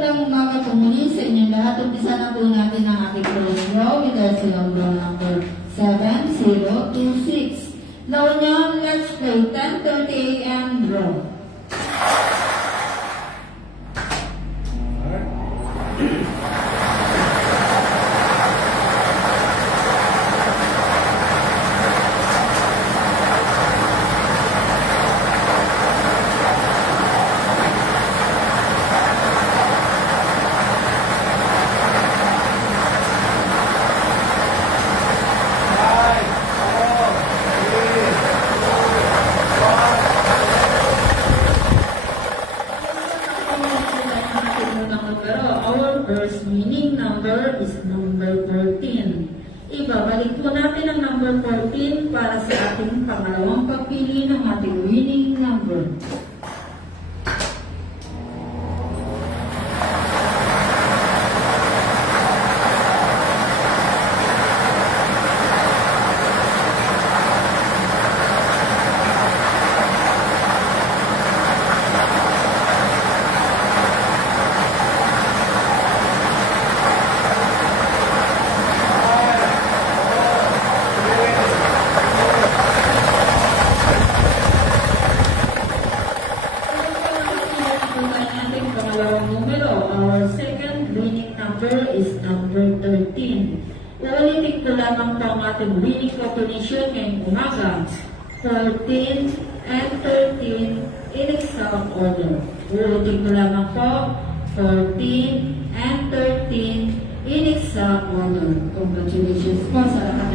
magandang umaga po muli sa inyo lahat. Umpisa na po natin ang ating first row with our silong row number 7026. La Union, let's play 10:30 a.m. draw. First winning number is number 14. Ibabalik po natin ang number 14 para sa ating pangalawang pagpili ng ating winning number. Our second winning number is number 13. Uulitin ko lamang po ang ating winning combination ngayong umaga. 14 and 13 in exact order. Uulitin ko lamang po 14 and 13 in exact order. Congratulations po sa lahat.